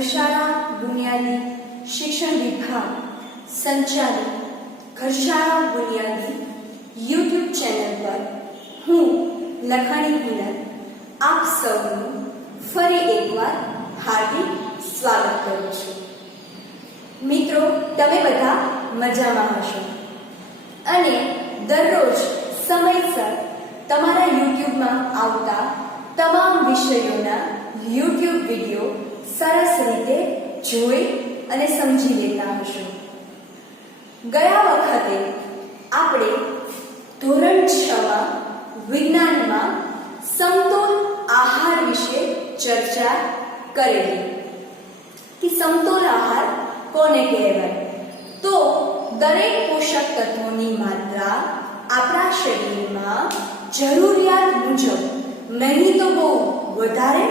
ઘરશાળા બુનિયાદી શિક્ષણ વિભાગ સંચાલિત ઘરશાળા બુનિયાદી યુટ્યુબ ચેનલ પર હું લખાણી હિનલ આપ સૌનું ફરી એકવાર હાર્દિક સ્વાગત કરું છું. મિત્રો, તમે બધા મજામાં હશો અને દરરોજ સમયસર તમારા યુટ્યુબમાં આવતા તમામ વિષયોના યુટ્યુબ વિડીયો સરસ રીતે જોઈ અને સમજી લેતા હશો. ગયા વખતે આપણે ધોરણ 6 માં વિજ્ઞાનમાં સમતોલ આહાર વિશે ચર્ચા કરેલી કે સમતોલ આહાર કોને કહેવાય. તો દરેક પોષક તત્વોની માત્રા આપણા શરીરમાં જરૂરિયાત મુજબ નહીં તો બહુ વધારે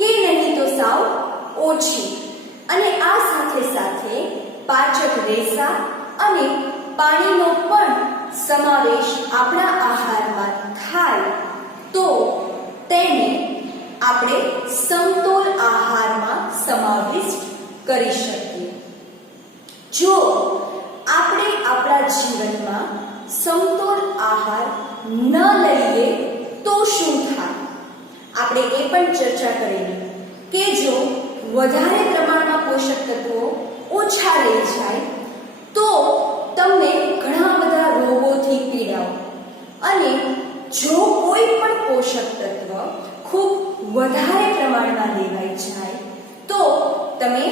કે નહીં તો સાવ ઓછી, અને આ સાથે સાથે પાચક રેસા અને પાણીનો પણ સમાવેશ આપણા આહારમાં થાય તો તેને આપણે સમતોલ આહારમાં સમાવિષ્ટ કરી શકીએ. જો આપણે આપણા જીવનમાં સમતોલ આહાર ન લઈએ તો શું થાય, આપણે એ પણ ચર્ચા કરેલી કે જો વધારે પ્રમાણમાં પોષક તત્વો ઓછા લઈ જાય તો તમને ઘણા બધા રોગોથી પીડાઓ, અને જો કોઈ પણ પોષક તત્વ ખૂબ વધારે પ્રમાણમાં લેવાઈ જાય તો તમે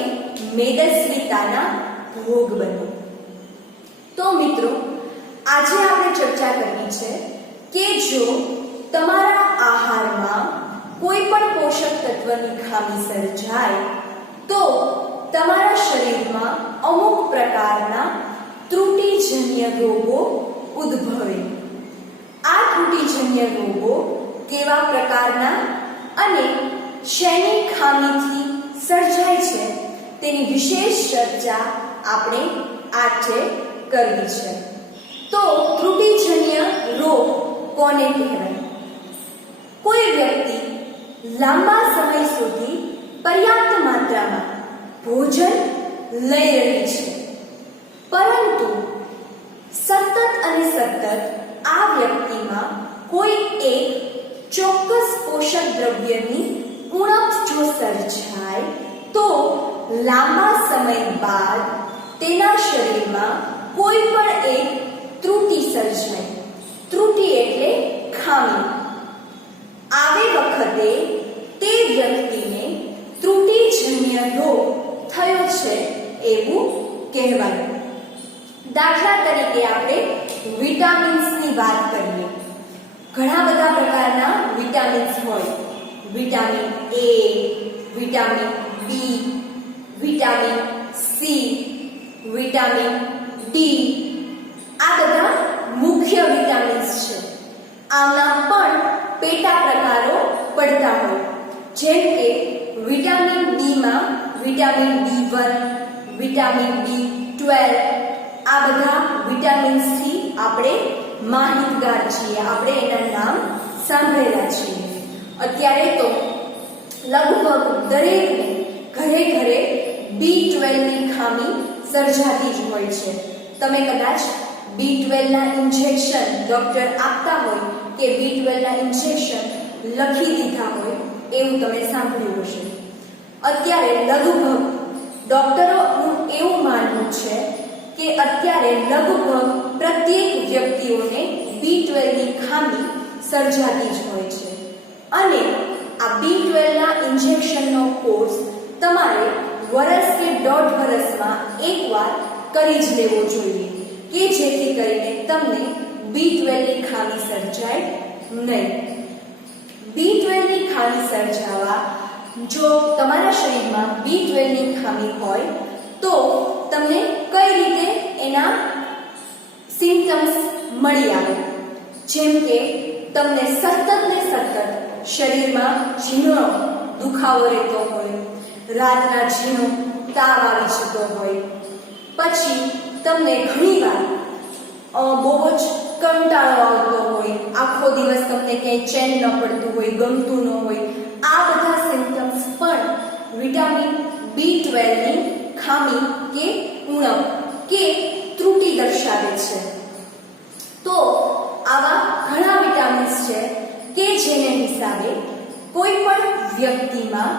મેદસ્વીતાના ભોગ બનો. તો મિત્રો, આજે આપણે ચર્ચા કરવી છે કે જો તમારા આહારમાં કોઈ પણ પોષક તત્વની ખામી સર્જાય તો તમારા શરીરમાં અમુક પ્રકારના ત્રુટિજન્ય રોગો ઉદ્ભવે. આ ત્રુટિજન્ય રોગો કેવા પ્રકારના અને શેની ખામીથી સર્જાય છે તેની વિશેષ ચર્ચા આપણે આજે કરવી છે. તો ત્રુટિજન્ય રોગ કોને કહેવાય? કોઈ વ્યક્તિ લાંબા સમય સુધી પર્યાપ્ત માત્રામાં ભોજન લઈ રહી છે, પરંતુ સતત આ વ્યક્તિમાં કોઈ એક ચોક્કસ પોષક દ્રવ્યની ઉણપ જો સર્જાય તો લાંબા સમય બાદ તેના શરીરમાં કોઈ પણ એક ત્રુટિ સર્જાય. ત્રુટિ એટલે ખામી. આવે વખતે તે વ્યક્તિને ત્રુટિજન્ય રોગ થયો છે એવું કહેવાય. દાખલા તરીકે આપણે વિટામિન્સની વાત કરીએ. ઘણા બધા પ્રકારના વિટામિન્સ હોય. Vitamin A, vitamin B, vitamin C, vitamin D, આ બધા મુખ્ય વિટામિન્સ છે. આમના પણ પેટા પ્રકારો પડતા હોય, જેમ કે વિટામિન D માં વિટામિન B1, વિટામિન B12, આ બધા વિટામિન્સથી આપણે માહિતગાર છીએ, આપણે એના નામ સાંભળેલા છીએ. અત્યારે તો લગભગ દરેકને ઘરે ઘરે B12 ની ખામી સર્જાતી જ હોય છે. તમે કદાચ B12 ના ઇન્જેક્શન ડોક્ટર આપતા હોય કે B12 ના ઇન્જેક્શન લખી દીધા હોય એવું તમે સાંભળ્યું હશે. અત્યારે લગભગ ડોક્ટરોનું એવું માનવું છે કે અત્યારે લગભગ પ્રત્યેક વ્યક્તિઓને B12 ની ખામી સર્જાતી જ હોય છે, અને આ B12 ના ઇન્જેક્શનનો કોર્સ તમારે વર્ષ કે 1.5 વર્ષમાં એકવાર કરી જ લેવો જોઈએ કે જેથી કરીને તમને B12 ની ખામી સર્જાય નહીં. B12 ની ખામી સર્જાવા જો તમારા શરીરમાં B12 ની ખામી હોય તો તમને કઈ રીતે એના સિમ્પટમ્સ મળી આવે, જેમ કે તમને સતત શરીરમાં ઝીણો દુખાવો રહેતો હોય, રાતના ઝીણો તાવ આવી જતો હોય, પછી તમને ઘણીવાર બહુ જ કંટાળો આવતો હોય, આખો દિવસ તમને ક્યાંય ચેન ન પડતું હોય, ગમતું ન હોય, આ બધા સિમ્પટમ્સ પણ વિટામિન B12 ની ખામી કે ઉણપ કે ત્રુટિ દર્શાવે છે. તો આવા ઘણા વિટામિન્સ છે કે જેને હિસાબે કોઈ પણ વ્યક્તિમાં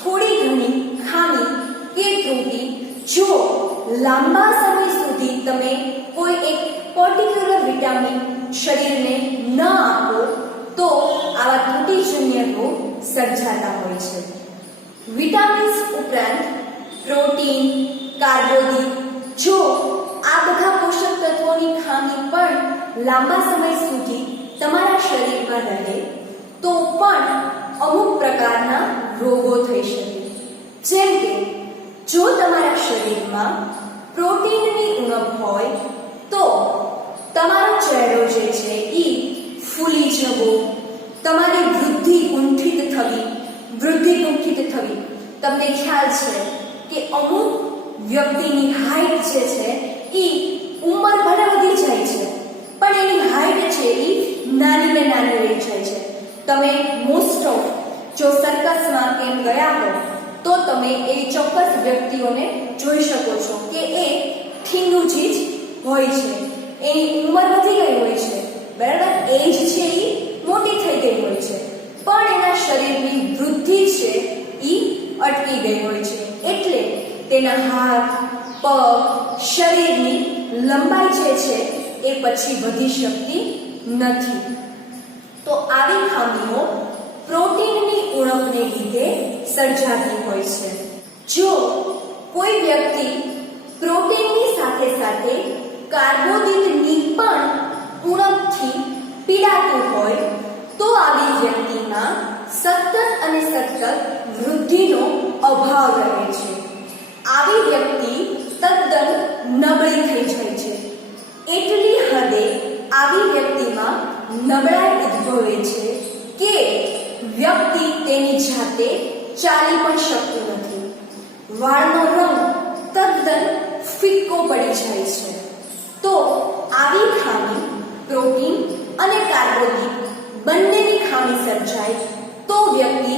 થોડી ઘણી ખામી કે ત્રુટિ જો લાંબા સમય સુધી તમે કોઈ એક પર્ટિક્યુલર વિટામિન શરીરને ન આપો તો આવા ત્રુટિજન્ય રોગ સર્જાતા હોય છે. વિટામિન્સ ઉપરાંત પ્રોટીન, કાર્બોદિત, જો આ બધા પોષક તત્વોની ખામી પણ લાંબા સમય સુધી તમારા શરીરમાં રહે તો પણ અમુક પ્રકારના રોગો થઈ શકે. જેમ કે જો તમારા શરીરમાં પ્રોટીનની ઉણપ હોય તો તમારો ચહેરો જે છે એ ફૂલી જવો, તમારી વૃદ્ધિ કુંઠિત થવી. તમને ખ્યાલ છે કે અમુક વ્યક્તિની હાઈટ જે છે એ ઉંમર ભલે વધી જાય છે પણ એની હાઈટ છે એ નાની ને નાની રહી જાય છે. તમે મોસ્ટ ઓફ જો સર્કસમાં કેમ ગયા હો તો તમે એ ચોક્કસ વ્યક્તિઓને જોઈ શકો છો કે એ ઠીંગુજી જ હોય છે, એની ઉંમર વધી ગઈ હોય છે, બરાબર, એજ છે એ મોટી થઈ ગઈ હોય છે પણ એના શરીરની વૃદ્ધિ છે એ અટકી ગઈ હોય છે. એટલે તેના હાથ, પગ, શરીરની લંબાઈ જે છે એ પછી વધી શકતી નથી. તો આવી ખામીઓ પ્રોટીનની ઉણપને લીધે સર્જાતી હોય છે. જો કોઈ વ્યક્તિ પ્રોટીનની સાથે સાથે કાર્બોદિતની પણ ઉણપથી પીડાતું હોય તો આવી વ્યક્તિમાં સતત અને સતત વૃદ્ધિનો અભાવ રહે છે. આવી વ્યક્તિ તદ્દન નબળી થઈ જાય છે. એટલી હદે આવી વ્યક્તિમાં નબળાઈ ઉદ્ભવે છે કે વ્યક્તિ તેની જાતે ચાલી પણ શકતું નથી. વાળનો રંગ તદ્દન ફિક્કો પડી જાય છે. તો આવી ખામી પ્રોટીન અને કાર્બોદિત બંનેની ખામી સર્જાય તો વ્યક્તિ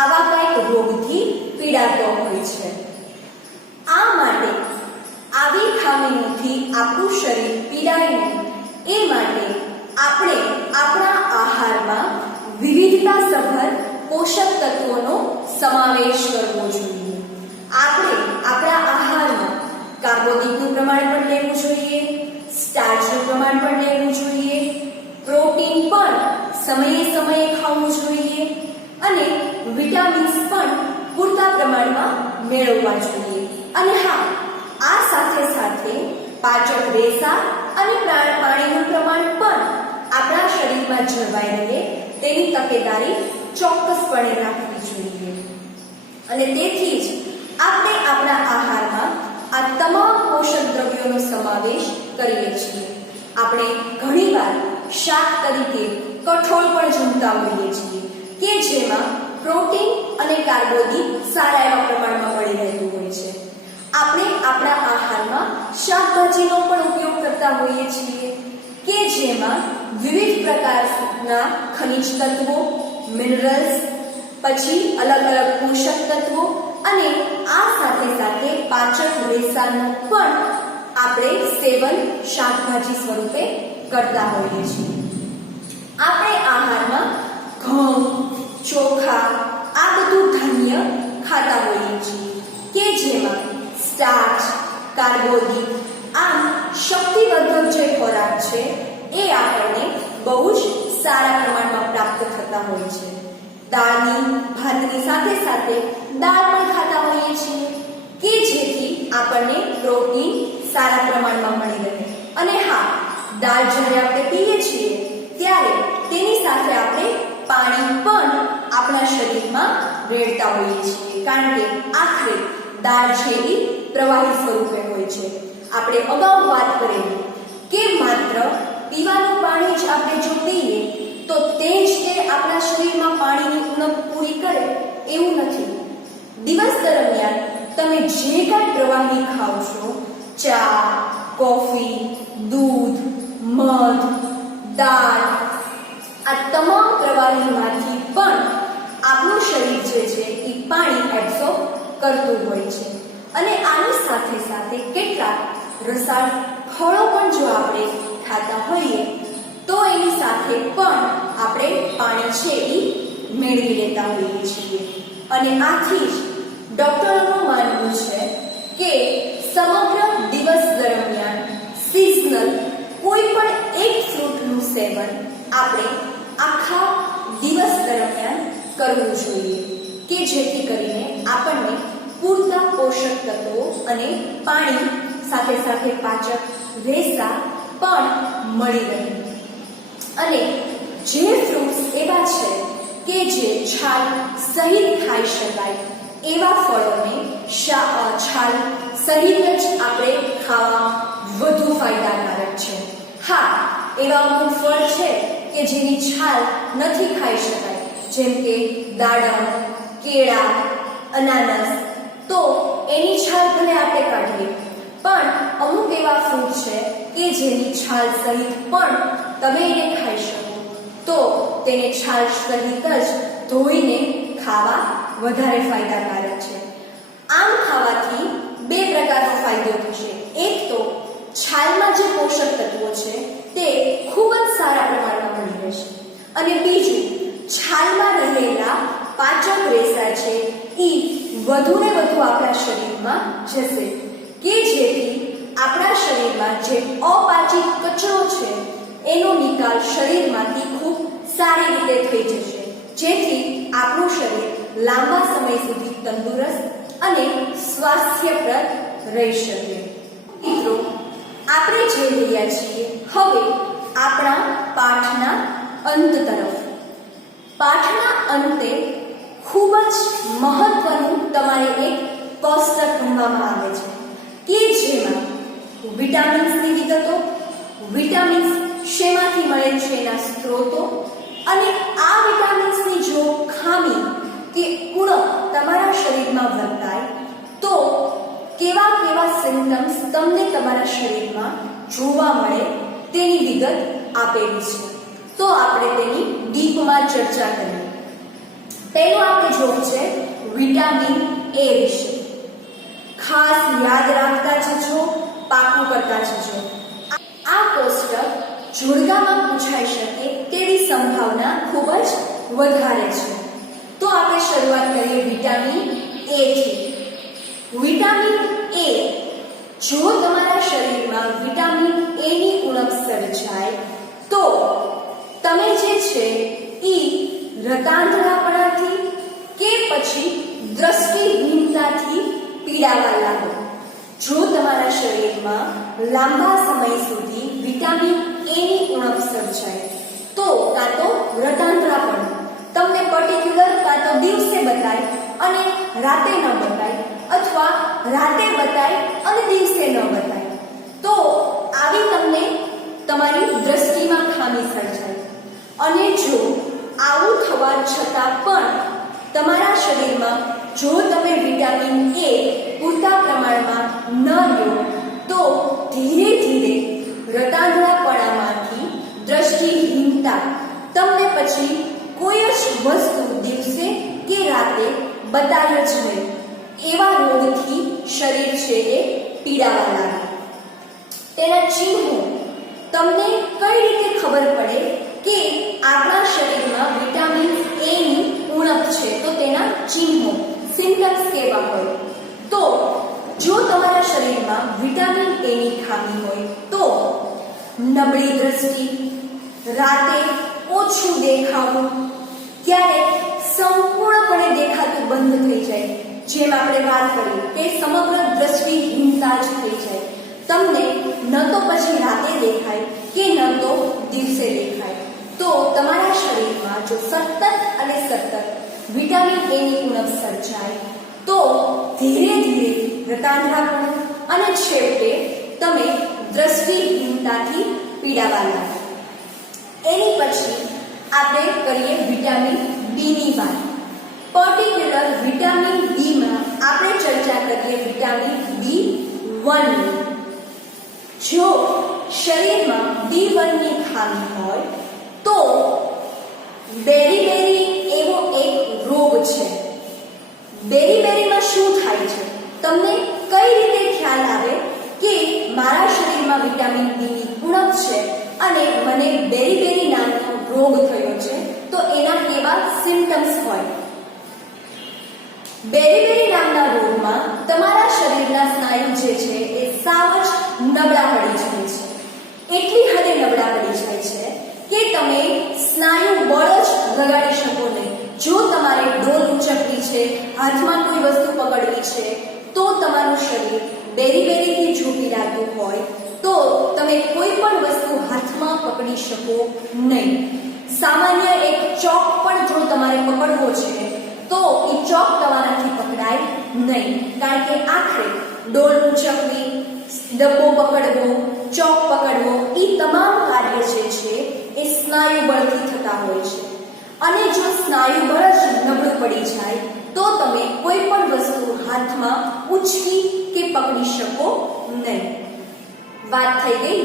આવા કંઈક રોગથી પીડાતો હોય છે. આ માટે આવી ખામીઓથી આપણું શરીર પીડાય નહીં એ માટે આપણે આપણા આહારમાં વિવિધતાસભર પોષક તત્વોનો સમાવેશ કરવો જોઈએ. આપણે આપણા આહારમાં કાર્બોદિતનું પ્રમાણ પણ લેવું જોઈએ, સ્ટાર્ચનું પ્રમાણ પણ લેવું જોઈએ, પ્રોટીન પણ સમયે સમયે ખાવું જોઈએ અને વિટામિન્સ પણ પૂરતા પ્રમાણમાં મેળવવા જોઈએ. અને હા, આ સાથે સાથે પાચક રેસા અને પાણીનું પ્રમાણ પણ આપણા શરીરમાં જળવાઈ રહે તેની તકેદારી ચોક્કસપણે રાખવી જોઈએ. અને તેથી જ આપણે આપણા આહારમાં આ તમામ પોષક દ્રવ્યોનો સમાવેશ કરીએ છીએ. આપણે ઘણીવાર શાક તરીકે કઠોળ પણ જમતા હોઈએ છીએ કે જેમાં પ્રોટીન અને કાર્બોદિત સારા એવા પ્રમાણમાં મળી રહેતું હોય છે. આપણે આપણા આહારમાં શાકભાજીનો પણ ઉપયોગ કરતા હોઈએ છીએ કે જેમાં વિવિધ પ્રકારના ખનિજ તત્વો, મિનરલ્સ, પછી અલગ અલગ પોષક તત્વો અને આ સાથે સાથે પાચક રેસાનું પણ આપણે સેવન શાકભાજી સ્વરૂપે કરતા હોઈએ છીએ. આપણે આહારમાં ઘઉં, ચોખા આ બધું ધાન્ય ખાતા હોઈએ છીએ કે જેમાં સ્ટાર્ચ, કાર્બોદિત આમ શક્તિવર્ધક જે ખોરાક છે એ આપણને બહુ જ સારા પ્રમાણમાં પ્રાપ્ત થતા હોય છે. દાળની ભાતની સાથે સાથે દાળ પણ ખાતા હોઈએ છીએ કે જેથી આપણને પ્રોટીન સારા પ્રમાણમાં મળી રહે. અને હા, દાળ જ્યારે આપણે પીએ છીએ ત્યારે તેની સાથે આપણે પાણી પણ આપણા શરીરમાં રેડતા હોઈએ છીએ કારણ કે આખરે દાળ છે એ પ્રવાહી સ્વરૂપે હોય છે. આપણે અગાઉ વાત કરેલી કે માત્ર પીવાનું પાણી જ આપણે જો પીએ તો તે જ તે આપણા શરીરમાં પાણીની ઉણપ પૂરી કરે એવું નથી. દિવસ દરમિયાન તમે જે કાંઈ પ્રવાહી ખાઓ છો, ચા, કોફી, દૂધ, મધ, દાળ, આ તમામ પ્રવાહીમાંથી પણ આપણું શરીર જે છે એ પાણી એબ્સોર્બ કરતું હોય છે. અને આની સાથે સાથે કેટલાક રસાળ ફળો પણ જો આપણે ખાતા હોઈએ તો એની સાથે પણ આપણે પાણી છે એ મેળવી લેતા હોઈએ છીએ. અને આથી જ ડોક્ટરોનું માનવું છે કે સમગ્ર દિવસ દરમિયાન સિઝનલ કોઈ પણ એક ફ્રૂટનું સેવન આપણે આખા દિવસ દરમિયાન કરવું જોઈએ કે જેથી કરીને આપણને પૂરતા પોષક તત્વો અને પાણી સાથે સાથે પાચક રેસા પણ મળી રહે. અને જે ફ્રૂટ્સ એવા છે કે જે છાલ સહિત ખાઈ શકાય એવા ફળોને છાલ સહિત જ આપણે ખાવા વધુ ફાયદાકારક છે. હા, એવા અમુક ફળ છે કે જેની છાલ નથી ખાઈ શકાય, જેમ કે દાડમ, કેળા, અનાનસ, તો એની છાલ ભલે આપણે કાઢીએ, પણ અમુક એવા ફ્રૂટ છે કે જેની છાલ સહિત પણ તમે એને ખાઈ શકો તો તેને છાલ સહિત જ ધોઈને ખાવા વધારે ફાયદાકારક છે. આમ ખાવાથી બે પ્રકારનો ફાયદો થશે. એક તો છાલમાં જે પોષક તત્વો છે તે ખૂબ જ સારા પ્રમાણમાં મળી રહેશે, અને બીજું છાલમાં રહેલા પાચક રેસા છે એ વધુ ને વધુ આપણા શરીરમાં જશે કે જેથી આપણા શરીરમાં જે અપાચિત કચરો છે એનો નિકાલ શરીરમાંથી ખૂબ સારી રીતે થઈ જશે, જેથી આપણું શરીર લાંબા સમય સુધી તંદુરસ્ત અને સ્વાસ્થ્યપ્રદ રહી શકે. મિત્રો, આપણે જઈ રહ્યા છીએ હવે આપણા પાઠના અંત તરફ. પાઠના અંતે ખૂબ જ મહત્વનું તમારે એક કોષ્ટક ભણવામાં આવે છે કે જેમાં વિટામિન્સની વિગતો, વિટામિન્સ શેમાંથી મળે છે એના સ્ત્રોતો, અને આ વિટામિન્સની જો ખામી કે ઉણપ તમારા શરીરમાં વર્તાય તો કેવા કેવા સિમ્પટમ્સ તમને તમારા શરીરમાં જોવા મળે તેની વિગત આપેલી છે. તો આપણે તેની ડીપમાં ચર્ચા કરીએ. પહેલું આપણે જોવું છે વિટામિન એ વિશે. ખાસ યાદ રાખતા જજો, પાકું કરતા જજો. આ કોષ્ટક જોડકામાં પૂછાઈ શકે તેવી સંભાવના ખૂબ જ વધારે છે. તો આપણે શરૂઆત કરીએ વિટામિન એ થી. વિટામિન એ, જો તમારા શરીરમાં વિટામિન એ ની ઉણપ સર્જાય તો તમે જે છે એ રતાંધળાપણાથી કે પછી દ્રષ્ટિહીનતાથી પીડાવા લાગો. જો તમારા શરીરમાં લાંબા સમય સુધી વિટામિન એ ની ઉણપ સર્જાય તો કાં તો રતાંધળાપણું તમને પર્ટિક્યુલર કાં તો દિવસે બતાય અને રાતે ન બતાય, અથવા રાતે બતાય અને દિવસે ન બતાય, તો આવી તમને તમારી દ્રષ્ટિમાં ખામી સર્જાય. અને જો આવું થવા છતાં પણ તમારા શરીરમાં જો તમે વિટામિન એ પૂરતા પ્રમાણમાં ન લો તો ધીરે ધીરે રતાંધળાપણામાંથી દ્રષ્ટિહીનતા તમને પછી કોઈ જ વસ્તુ દિવસે કે રાતે બતાય જ નહીં એવા રોગથી શરીર છે એ પીડાવા લાગે. તેના ચિહ્નો તમને કઈ રીતે ખબર પડે કે આપણા શરીરમાં વિટામિન એ ની ઉણપ છે, તો તેના ચિહ્નો સિમ્પટમ્સ કેવા હોય? તો જો તમારા શરીરમાં વિટામિન એ ની ખામી હોય તો નબળી દ્રષ્ટિ, રાતે ઓછું દેખાવું, ક્યારેક સંપૂર્ણપણે દેખાતું બંધ થઈ જાય, જેમ આપણે વાત કરી કે સમગ્ર દ્રષ્ટિહીનતા જ થઈ જાય. તમને ન તો પછી રાતે દેખાય કે ન તો દિવસે દેખાય. તો તમારા શરીરમાં જો સતત અને સતત વિટામિન એ ની ઉણપ સર્જાય તો ધીરે ધીરે રતાંધળાપણું અને છેવટે તમે દ્રષ્ટિહીનતાથી પીડાવા લાગો. એની પછી આપણે કરીએ વિટામિન ડી ની વાત. પર્ટિક્યુલર વિટામિન ડી માં આપણે ચર્ચા કરીએ વિટામિન B1 ની. જો શરીરમાં B1 ની ખામી હોય તો બેરીબેરી એવો એક રોગ છે. બેરીબેરીમાં શું થાય બેરી નામના રોગમાં તમારા શરીરના સ્નાયુ જે છે એ સાવ જ નબળા પડી જાય છે. એટલી હદે નબળા પડી જાય છે કે તમે સ્નાયુ બળ જ લગાડી શકો નહીં. જો તમારે ડોલ ઉંચકવી છે, હાથમાં કોઈ વસ્તુ પકડવી છે, તો તમારું શરીર બેરીથી જો પીડાતું હોય તો તમે કોઈ પણ વસ્તુ હાથમાં પકડી શકો નહીં. સામાન્ય એક ચોક પણ જો તમારે પકડવો છે તો એ ચોક તમારાથી પકડાય નહીં, કારણ કે આખરે ડોલ ઉંચકવી, ડબ્બો પકડવો, ચોક પકડવો, એ તમામ કાર્ય જે છે એ સ્નાયુ બળથી થતા હોય છે. અને જો સ્નાયુ બળ જ નબળું પડી જાય તો તમે કોઈ પણ વસ્તુ હાથમાં ઉંચકી કે પકડી શકો નહીં. વાત થઈ ગઈ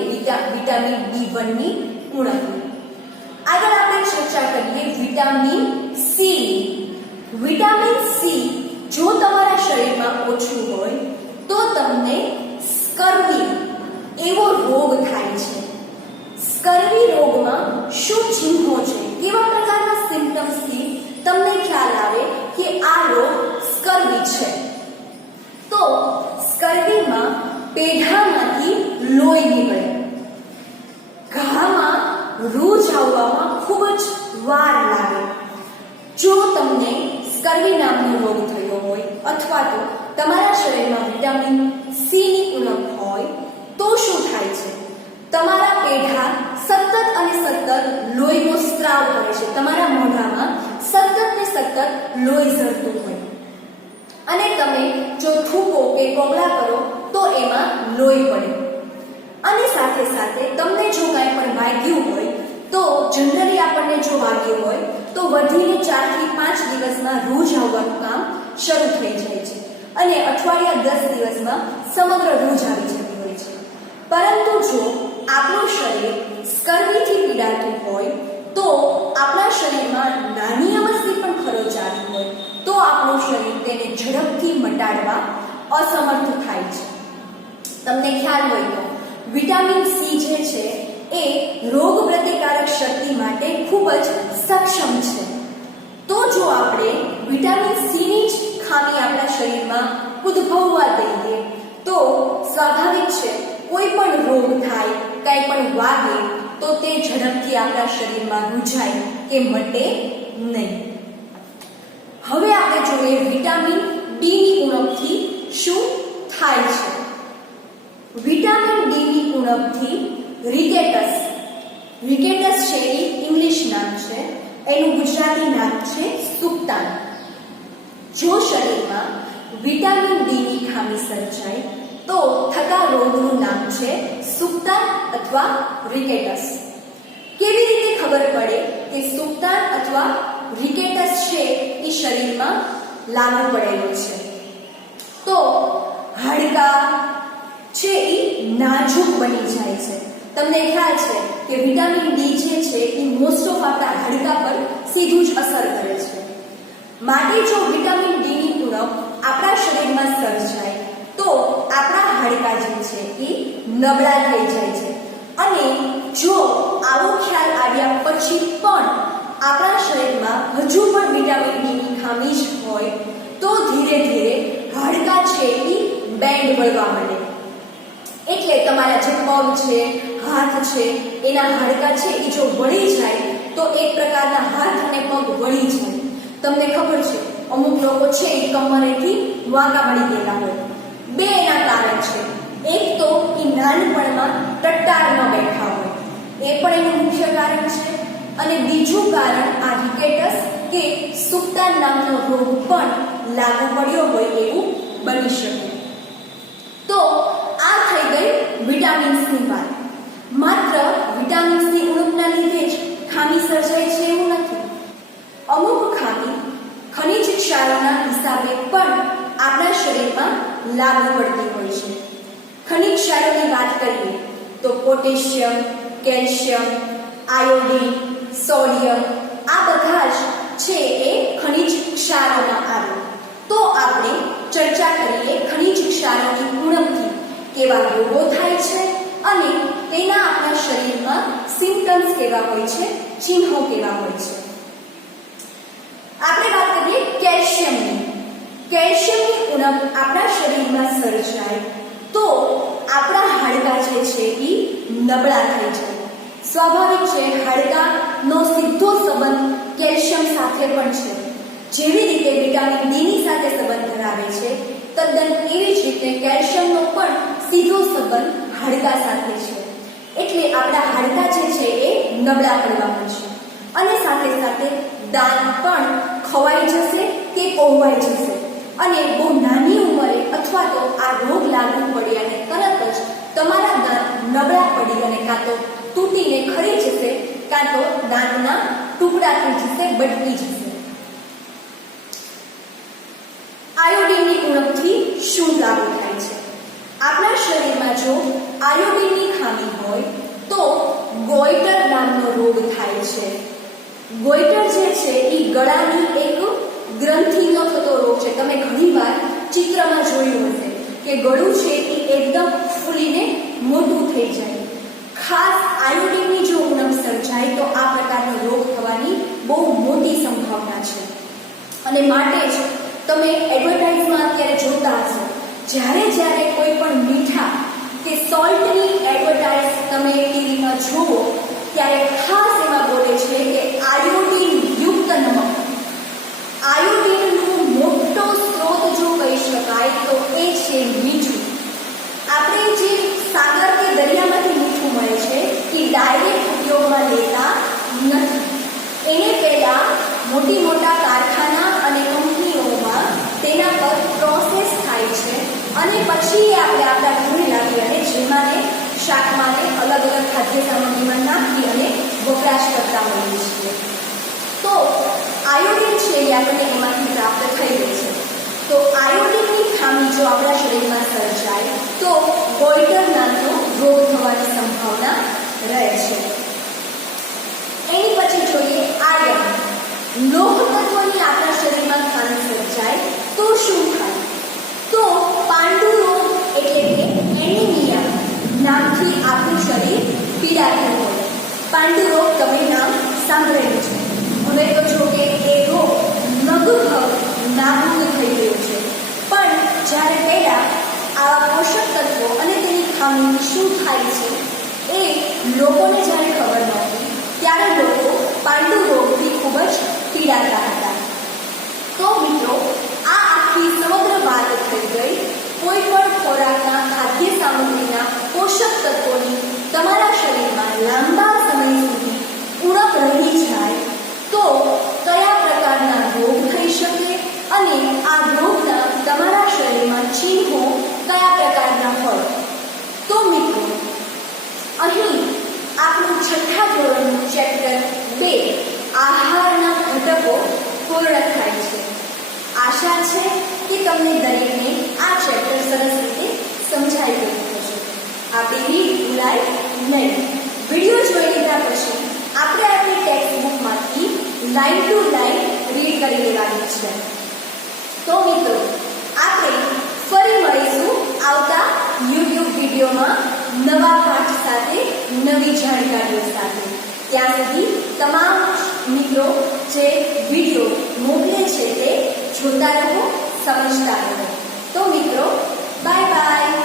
વિટામિન B1 ની ઉણપની. આગળ આપણે ચર્ચા કરીએ વિટામિન સી. વિટામિન સી જો તમારા શરીરમાં ઓછું હોય તો તમને સ્કર્વી એવો રોગ થાય છે. સ્કર્વી રોગમાં શું ચિહ્નો છે, કેવા પ્રકારના સિમ્પટમ્સથી તમને ખ્યાલ આવે કે આ રોગ સ્કર્વી છે? તો સ્કર્વીમાં પેઢામાંથી લોહી નીકળે, ઘામાં રૂજ આવવામાં ખૂબ જ વાર લાગે. જો તમને સ્કર્વી નામનો રોગ થયો હોય અથવા તો તમારા શરીરમાં વિટામિન સી ની ઉણપ હોય તો શું થાય છે? તમારા પેઢા સતત અને સતત લોહીનો સ્ત્રાવ કરે છે. તમારા મોઢામાં સતત ને સતત લોહી ઝરતું હોય અને તમે જો થૂકો કે કોગળા કરો તો એમાં લોહી પડે. અને સાથે સાથે તમને જો કાંઈ પણ વાગ્યું હોય તો જનરલી આપણને જો વાગ્યું હોય તો વધીને 4 થી 5 દિવસમાં રૂજ આવવાનું કામ શરૂ થઈ જાય છે અને અઠવાડિયા 10 દિવસમાં સમગ્ર રૂજ આવી જતી હોય છે. પરંતુ જો આપણું શરીર સ્કર્વીથી પીડાતું હોય તો આપણા શરીરમાં નાની અમસ્તી પણ ખરોચ આવી હોય તો આપણું શરીર તેને ઝડપથી મટાડવા અસમર્થ થાય છે. તમને ખ્યાલ હોય તો વિટામિન સી જે છે એ રોગ પ્રતિકારક શક્તિ માટે ખૂબ જ સક્ષમ છે. તો જો આપણે વિટામિન સી ની જ ખામી આપણા શરીરમાં ઉદ્ભવવા દઈએ તો સ્વાભાવિક છે કોઈ પણ રોગ થાય, કંઈ પણ વાગે તો તે ઝડપથી આપણા શરીરમાં રૂજાય કે મટે નહીં. હવે આપણે જોઈએ વિટામિન ડી ની ઉણપથી શું થાય છે. વિટામિન ડી ની ઉણપથી રિકેટસ છે એ ઇંગ્લિશ નામ છે, એનું ગુજરાતી નામ છે સુક્તાન. જો શરીરમાં વિટામિન ડી ની ખામી સર્જાય તો થતા રોગનું નામ છે સુક્તાન અથવા રિકેટસ. કેવી રીતે ખબર પડે કે સુક્તાન અથવા રિકેટસ છે એ શરીરમાં લાગુ પડેલું છે? તો હાડકાં છે એ નાજુક બની જાય છે. તમને ખ્યાલ છે કે વિટામિન ડી જે છે એ મોસ્ટ ઓફ આપણા હાડકાં પર સીધું જ અસર કરે છે. માટે જો વિટામિન ડી ની ઉણપ આપણા શરીરમાં સર્જાય તો આપણા હાડકાં જે છે એ નબળા થઈ જાય છે. અને જો આવો ખ્યાલ આવ્યા પછી પણ આપણા શરીરમાં હજુ પણ વિટામિન ડી ની ખામી જ હોય તો ધીરે ધીરે હાડકાં છે એ બેન્ડ વળવા માંડે. એટલે તમારા જે પગ છે, હાથ છે, એના હાડકાં છે એ જો વળી જાય તો એક પ્રકારના હાથ અને પગ વળી જાય. તમને ખબર છે અમુક લોકો છે એ કમરેથી વાંકા વળી ગયેલા હોય. બે એના કારણ છે. એક તો એ નાનપણમાં ટટ્ટાર ન બેઠા હોય, એ પણ એનું મુખ્ય કારણ છે. અને બીજું કારણ આ રિકેટસ કે સુક્તાન નામનો રોગ પણ લાગુ પડ્યો હોય એવું બની શકે. તો આ થઈ ગઈ વિટામિન્સની વાત. માત્ર વિટામિન્સની ઉણપના લીધે જ ખામી સર્જાય છે એવું નથી. અમુક ખામી ખનિજ ક્ષારોના હિસાબે પણ આપણા શરીરમાં લાગુ પડતી હોય છે. ખનિજ ક્ષારોની વાત કરીએ તો પોટેશિયમ, કેલ્શિયમ, આયોડિન, સોડિયમ આ બધા જ છે એ ખનિજ ક્ષારોમાં આવે. તો આપણે ચર્ચા કરીએ ખનિજ ક્ષારોની ઉણપથી કેવા રોગો થાય છે અને તેના આપણા શરીરમાં સિમ્પટમ્સ કેવા હોય છે, ચિહ્નો કેવા હોય છે. આપણે વાત કરીએ કેલ્શિયમની. કેલ્શિયમની ઉણપ આપણા શરીરમાં સર્જાય તો આપણા હાડકા જે છે એ નબળા થઈ જાય. સ્વાભાવિક છે, હાડકાનો સીધો સંબંધ કેલ્શિયમ સાથે પણ છે. જેવી રીતે વિટામિન ડી ની સાથે સંબંધ ધરાવે છે, તદ્દન એવી જ રીતે કેલ્શિયમનો પણ સીધો સંબંધ હાડકા સાથે છે. એટલે આપણા હાડકા જે છે એ નબળા પડવા મળશે અને સાથે સાથે દાંત પણ ખવાઈ જશે કે કોહવાઈ જશે અને બહુ નાની ઉંમરે અથવા તો આ રોગ લાગુ પડ્યાને તરત જ તમારા દાંત નબળા પડી અને કાં તો તૂટીને ખરી જશે, કાં તો દાંતના ટુકડા થઈ જશે, બટકી જશે. આયોડિનની ઉણપથી શું લાભ થાય છે? આપણા શરીરમાં જો આયોડિનની ખામી હોય તો ગોઈટર નામનો રોગ થાય છે. ગોઈટર જે છે એ ગળાની એક ગ્રંથિનો થતો રોગ છે. તમે ઘણીવાર ચિત્રમાં જોયું હશે કે ગળું છે એ એકદમ ફૂલીને મોટું થઈ જાય. ખાસ આયોડિનની જો ઉણપ સર્જાય તો આ પ્રકારનો રોગ થવાની બહુ મોટી સંભાવના છે. અને માટે જ તમે એડવર્ટાઇઝમાં અત્યારે જોતા હશો, જ્યારે કોઈ પણ મીઠા કે સોલ્ટની એડવર્ટાઇઝ તમે ટીવીમાં જુઓ ત્યારે ખાસ એમાં બોલે છે કે આયોડિન યુક્ત નમક. આયોડિનનો મોટો સ્ત્રોત જો કહી શકાય તો એ છે મીઠું. આપણે જે સાગર કે દરિયામાંથી મીઠું મળે છે એ ડાયરેક્ટ ઉપયોગમાં લેતા નથી. એને પહેલાં મોટા કારખાના અને કંપનીઓમાં તેના પર પ્રોસેસ થાય છે અને પછી આપણે આપણા ઘરે લાવી અને જેમાંને શાકમાંને અલગ અલગ ખાદ્ય સામગ્રીમાં નાખી અને વપરાશ કરતા હોઈએ છીએ. તો આયોડિન છે એ આપણને એમાંથી પ્રાપ્ત થઈ રહી છે. તો આયોડિનની ખામી જો આપણા શરીરમાં સર્જાય તો ગોઈટર નામનો રોગ થવાની સંભાવના રહે છે. એની પછી જોઈએ આયર્ન. લોહ તત્વની આપણા શરીરમાં ખામી સર્જાય તો શું થાય? તો પાંડુ રોગ એટલે કે એનિમિયા નામથી આપણું શરીર પીડાતું હોય. પાંડુ રોગ તમે નામ સાંભળેલું છે. હવે તો જો કે એ રોગ લગભગ નાબૂદ થઈ ગયો છે, પણ જ્યારે પહેલાં આવા પોષક તત્વો અને તેની ખામી શું થાય છે એ લોકોને જ્યારે ખબર નહોતી ત્યારે લોકો પાંડુ રોગથી ખૂબ જ પીડાતા હતા. તો મિત્રો, આ આખી સમગ્ર વાત થઈ ગઈ કોઈ પણ ખોરાકના ખાદ્ય સામગ્રીના પોષક તત્વોની તમારા શરીરમાં લાંબા સમય સુધી ઉણપ રહી જાય તો કયા પ્રકારના રોગ થઈ શકે અને આ રોગના તમારા શરીરમાં ચિહ્નો કયા પ્રકારના હોય. તો મિત્રો, અહીં આપણું 6થા ધોરણનું ચેપ્ટર 2 આહારના ઘટકો પૂર્ણ થાય છે. આશા છે કે તમને દરેકને આ ચેપ્ટર સરસ રીતે સમજાઈ ગયું હશે. આપણી રીત ભૂલાય નહીં. વિડીયો જોઈ લીધા પછી આપણે આપણી ટેક્સ્ટ બુકમાંથી લાઈન ટુ લાઈન રીડ કરી લેવાની છે. તો મિત્રો, આપણે ફરી મળીશું આવતા YouTube વિડીયોમાં નવા પાઠ સાથે, નવી જાણકારીઓ સાથે. ત્યાં સુધી તમામ મિત્રો જે વિડીયો મોકલે છે તે જોતા રહો, સમજતા રહો. તો મિત્રો, બાય બાય.